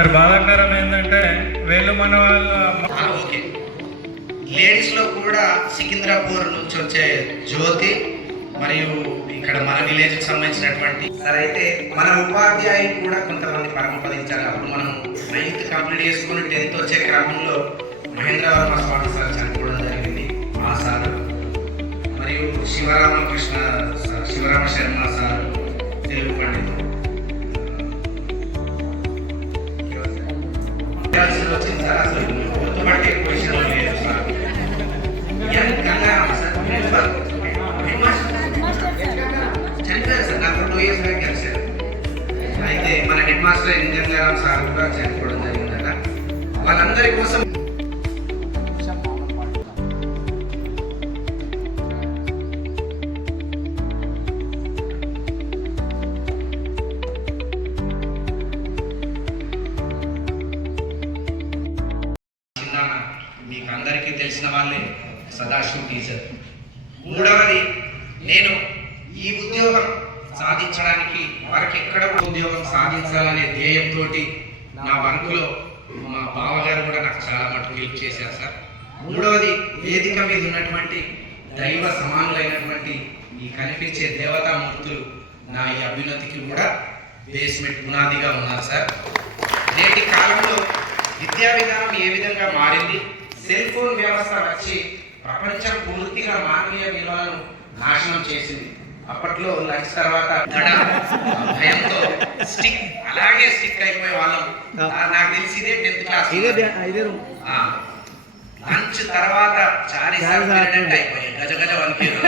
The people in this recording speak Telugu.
సార్ బాధాకరం ఏంటంటే వీళ్ళు మన వాళ్ళ ఓకే, లేడీస్ లో కూడా సికింద్రాపూర్ నుంచి వచ్చే జ్యోతి మరియు ఇక్కడ మన విలేజ్ కి సంబంధించినటువంటి సార్ అయితే మన ఉపాధ్యాయులు కూడా కొంతమంది పరమపదించాలి. అప్పుడు మనం 9th కంప్లీట్ చేసుకుని 10th వచ్చే క్రమంలో మహేంద్రవర్మ స్వామి సార్ చనిపోవడం జరిగింది. ఆ సార్ మరియు శివరామ శర్మ సార్ తెలుగు పండితుడు వచ్చింది సార్. అసలు గుర్తుపట్టే క్వశ్చన్ లేదు సార్. చనిపోయారు సార్, నాకు 2 years బ్యాక్ కలిసారు. అయితే మన హెడ్ మాస్టర్ ఇంజనీర్ సార్ కూడా చనిపోవడం జరిగిందట. వాళ్ళందరి కోసం మీకు అందరికీ తెలిసిన వాళ్ళే సదాశివ టీచర్. మూడవది, నేను ఈ ఉద్యోగం సాధించడానికి వారికి ఎక్కడ ఉద్యోగం సాధించాలనే ధ్యేయంతో నా వర్క్లో మా బావగారు కూడా నాకు చాలా మటుకు హెల్ప్ చేశారు సార్. మూడవది, వేదిక మీద ఉన్నటువంటి దైవ సమానులైనటువంటి ఈ కనిపించే దేవతామూర్తులు నా ఈ అభ్యున్నతికి కూడా బేస్మెంట్ పునాదిగా ఉన్నారు సార్. నేటి కాలంలో విద్యా విధానం ఏ విధంగా మారింది, సెల్ ఫోన్ వ్యవస్థ వచ్చి ప్రపంచం పూర్తిగా మానవీయ విలువలను నాశనం చేసింది. అప్పట్లో లంచ్ తర్వాత భయంతో అలాగే స్టిక్ అయిపోయే వాళ్ళం. నాకు తెలిసి ఇదే 10th క్లాస్. లంచ్ తర్వాత చారీ అయిపోయాయి, గజ గజ వణికేది.